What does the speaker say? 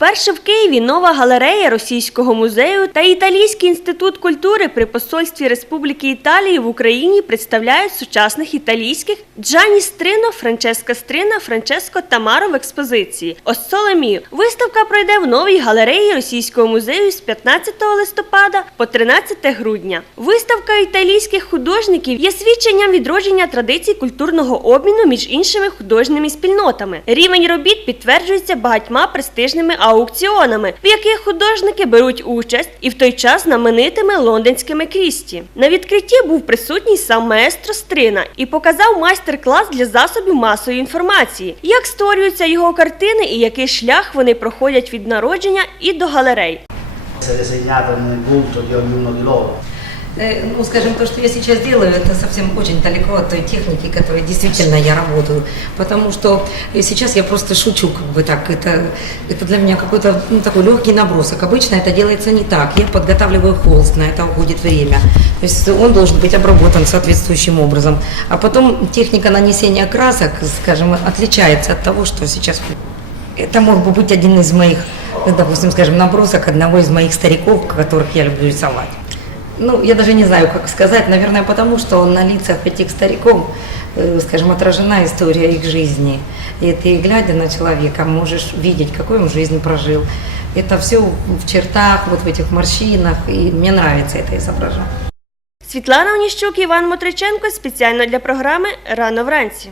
Вперше в Києві нова галерея Російського музею та Італійський інститут культури при посольстві Республіки Італії в Україні представляють сучасних італійських Джані Стрино, Франческа Стрина, Франческо Тамаро в експозиції. Оссолемію. Виставка пройде в новій галереї Російського музею з 15 листопада по 13 грудня. Виставка італійських художників є свідченням відродження традицій культурного обміну між іншими художніми спільнотами. Рівень робіт підтверджується багатьма престижними аукціонами, в яких художники беруть участь, і в той час знаменитими лондонськими крісті. На відкритті був присутній сам маестро Стрина і показав майстер-клас для засобів масової інформації, як створюються його картини і який шлях вони проходять від народження і до галерей. essere Э, Ну, скажем, то, что я сейчас делаю, это совсем очень далеко от той техники, которой действительно я работаю. Потому что сейчас я просто шучу, как бы так. Это, это для меня какой-то ну, такой легкий набросок. Обычно это делается не так. Я подготавливаю холст, на это уходит время. То есть он должен быть обработан соответствующим образом. А потом техника нанесения красок, скажем, отличается от того, что сейчас это мог бы быть один из моих, допустим, скажем, набросок одного из моих стариков, которых я люблю рисовать. Ну, я даже не знаю, как сказать, наверное, потому что на лицах этих стариков, э, скажем, отражена история их жизни. И ты, глядя на человека, можешь видеть, какой он жизнь прожил. Это все в чертах, вот в этих морщинах, и мне нравится это изображать. Світлана Оніщук, Іван Мотриченко спеціально для програми Рано вранці.